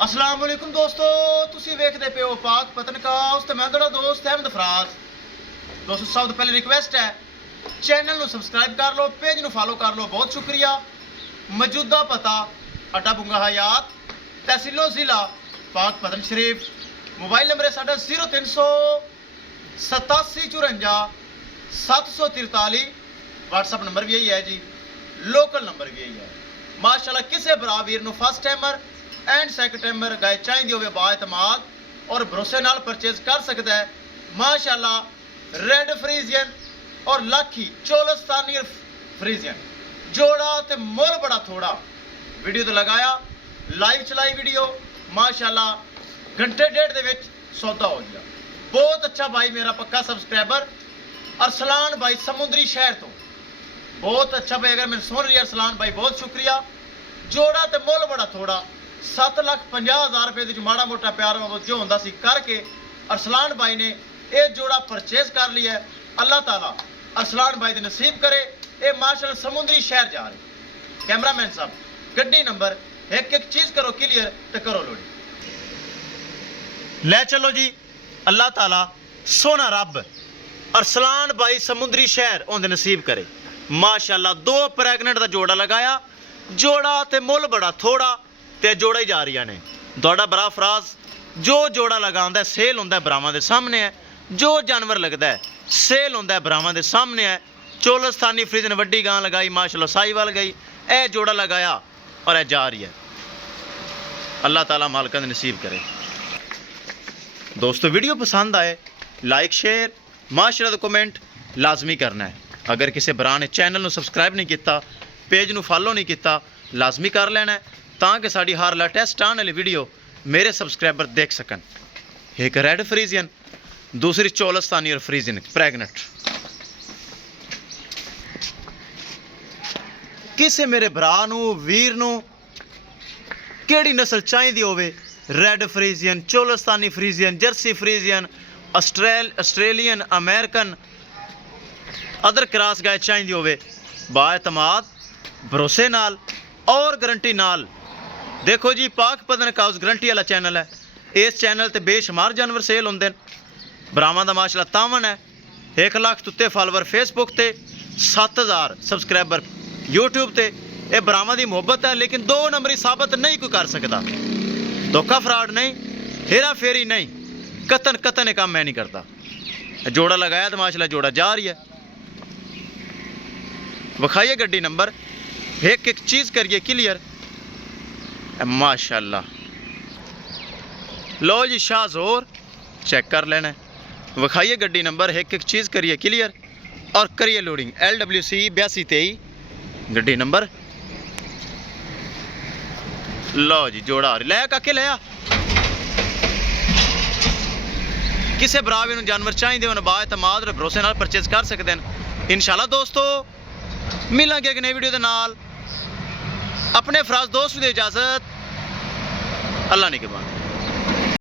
अस्सलाम वालेकुम दोस्तों, तुसी वेखदे पे हो पाक पतनकाउस ते मैं तुहाडा दोस्त अहमद फराज। दोस्तों सब तो पहले रिक्वेस्ट है, चैनल ਨੂੰ सब्सक्राइब कर लो, पेज ਨੂੰ फॉलो कर लो, बहुत शुक्रिया। मौजूदा पता अड्डा बुंगा हयात, तहसीलो ज़िला पाक पतन शरीफ। मोबाइल नंबर है साडा 0300 87 54 743। व्हाट्सअप नंबर भी यही है जी, लोकल नंबर भी यही है। माशाल्लाह किसी भरा वीर ਨੂੰ first timer and second timer गाय चाहिए होवे बाएतमाद और भरोसे नाल परचेज कर सकता है। माशाल्लाह रेड फ्रीजियन और लाखी चोलस्तानी फ्रीजियन जोड़ा ते मुल बड़ा थोड़ा। वीडियो तो लगाया, लाइव चलाई वीडियो, माशाल्लाह घंटे डेढ़ दे विच सौदा हो गया। बहुत अच्छा भाई, मेरा पक्का सब्सक्राइबर अरसलान भाई समुद्री शहर तो, बहुत अच्छा भाई। अगर मैंने सुन लिया अरसलान भाई, बहुत शुक्रिया। जोड़ा ते मुल बड़ा थोड़ा, 7,50,000 रुपए की माड़ा मोटा प्यार जो होंदा सी करके अरसलान भाई ने यह जोड़ा परचेज कर लिया है। अल्लाह ताला अरसलान भाई दे नसीब करे। ये माशाल्लाह समुद्री शहर जा रहे। कैमरामैन साहब गड्डी नंबर एक एक चीज़ करो क्लियर तो करो लोड़ी, ले चलो जी। अल्लाह ताला सोना रब अरसलान भाई समुद्री शहर होंदे नसीब करे। माशाल्लाह 2 प्रैगनेंट का जोड़ा लगाया, जोड़ा ते मुल बड़ा थोड़ा ते जोड़ा ही जा रही ने। दौड़ा बरा फराज जो जोड़ा लगांदा सेल होंदा बरावां दे सामने है, जो जानवर लगता है सेल होंदा बरावां दे सामने है। चोलस्तानी फ्रीजन वड्डी गां लगाई, माशाल्लाह साहिवाल गई, ए जोड़ा लगाया और ए जा रही है। अल्लाह ताला मालिकां दे नसीब करे। दोस्तों वीडियो पसंद आए लाइक शेयर माशाल्लाह तो कमेंट लाजमी करना है। अगर किसी भरा ने चैनल ਨੂੰ सब्सक्राइब नहीं किया, पेज ਨੂੰ फॉलो नहीं किया, लाजमी कर लेना है ताकि साड़ी हर लेटेस्ट आने वाली वीडियो मेरे सब्सक्राइबर देख सकन। एक रेड फ्रीजियन, दूसरी चोलस्तानी और फ्रीजियन प्रैगनेंट। किसी मेरे भरा वीर केड़ी नस्ल चाहिए होवे, red Friesian, Cholistani Friesian, Jersey Friesian, Australian, American, other cross गाय चाहिए होवे, बाएतमाद भरोसे नाल और गारंटी नाल। देखो जी पाक पतनकाउस गारंटी वाला चैनल है। इस चैनल ते बेशुमार जानवर सेल होंदे न। ब्राह्मण का माशाल्लाह तावन है, 1 लाख तुत्ते फॉलोवर फेसबुक ते, 7,000 सब्सक्राइबर यूट्यूब ते। ये ब्राह्मण की मुहब्बत है, लेकिन 2 नंबरी साबित नहीं कोई कर सकता। धोखा फ्रॉड नहीं, हेरा फेरी नहीं, कतन ये काम मैं नहीं करता। जोड़ा लगाया तो माशाल्लाह जोड़ा जा रही है। विखाइए गड्डी नंबर, एक एक चीज़ करिए क्लियर। माशाल्लाह लो जी शाहजोर चेक कर लेना है। विखाइए गड्डी नंबर, एक एक चीज़ करिए क्लियर और करिए लोडिंग। LWC 8223 गड्डी नंबर। लो जी जोड़ा लिया काके लिया। किसी भरावे नूं जानवर चाहिए होने बाएतमाद और भरोसे नाल परचेज कर सकते हैं। इंशाल्लाह दोस्तों मिलांगे एक नई वीडियो के नाल। अपने फराज दोस्त की इजाजत, अल्लाह ने के बाद।